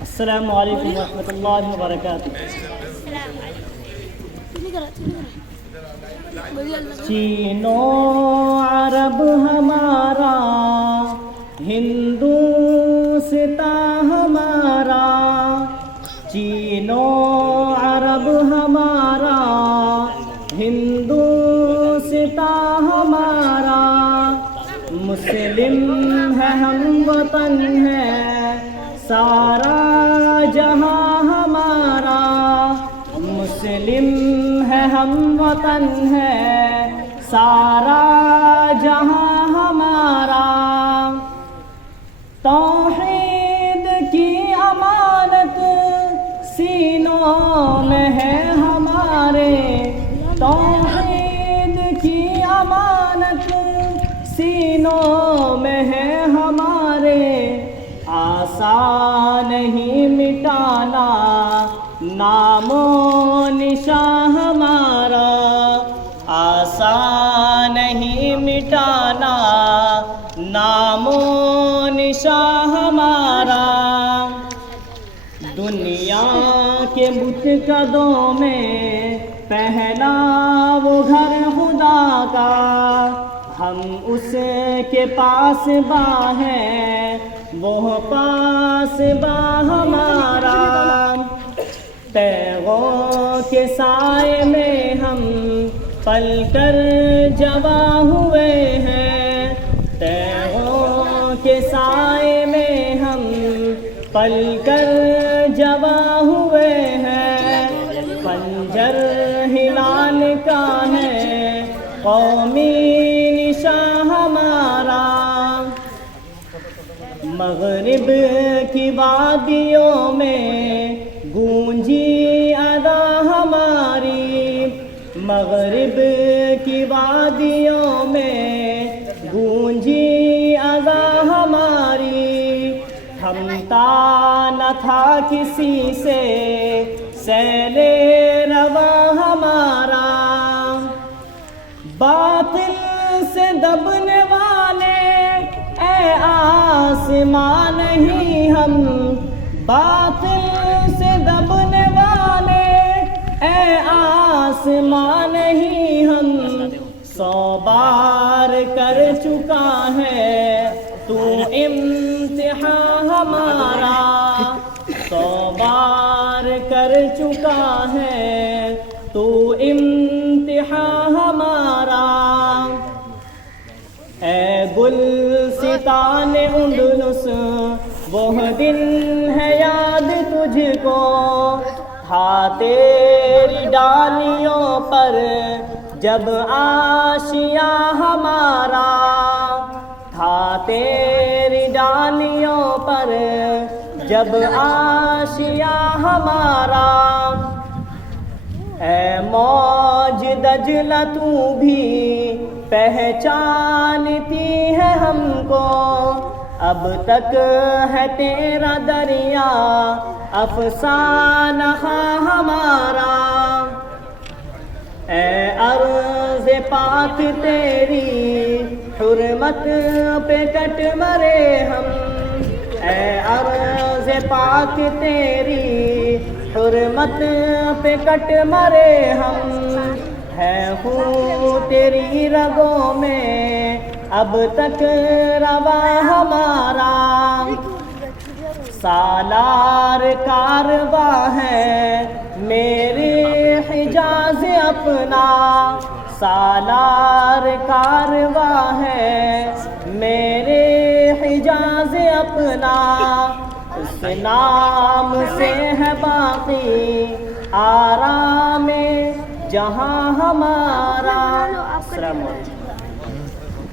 السلام علیکم ورحمۃ اللہ وبرکاتہ. چین و عرب ہمارا، ہندوستان ہمارا، چین و عرب ہمارا، ہندوستان ہمارا، مسلم ہے ہم وطن ہے سارا جہاں ہمارا، مسلم ہے ہم وطن ہے سارا جہاں ہمارا. توحید کی امانت سینوں میں ہے ہمارے، توحید کی امانت سینوں میں ہے ہمارے، آسان نہیں مٹانا نام و نشان ہمارا، آسان نہیں مٹانا نام و نشان ہمارا. دنیا کے بت قدوں میں پہلا وہ گھر خدا کا، ہم اس کے پاس با ہیں وہ پاس با ہمارا. تیغوں کے سائے میں ہم پل کر جواں ہوئے ہیں، تیغوں کے سائے میں ہم پل کر جواں ہوئے ہیں. خنجر ہلال کا ہے قومی نشان ہمارا، مغرب کی وادیوں میں گونجی ادا ہماری، مغرب کی وادیوں میں گونجی ادا ہماری. تھمتا نہ تھا کسی سے سیل رواں ہمارا، باطل سے دبنے والے اے آسمان نہیں ہم، باطل سے دبنے والے اے آسمان نہیں ہم. 100 بار کر چکا ہے تو امتحان ہمارا، 100 بار کر چکا ہے تو امتحان ہمارا. اے گلستان اندلس وہ دن ہے یاد تجھ کو، تھا تیری ڈالیوں پر جب آشیاں ہمارا، تھا تیری ڈالیوں پر جب آشیاں ہمارا. اے موج دجلہ تو بھی پہچانتی ہے ہم کو، اب تک ہے تیرا دریا افسانہ ہمارا. اے ارض پاک تیری حرمت پہ کٹ مرے ہم، اے ارض پاک تیری حرمت پہ کٹ مرے ہم. ہے خون تیری رگوں میں اب تک رواں ہمارا، سالار کارواں ہے میرے حجاز اپنا، سالار کارواں ہے میرے حجاز اپنا. اس نام سے ہے باقی آرام جہاں ہمارا. السلام علیکم.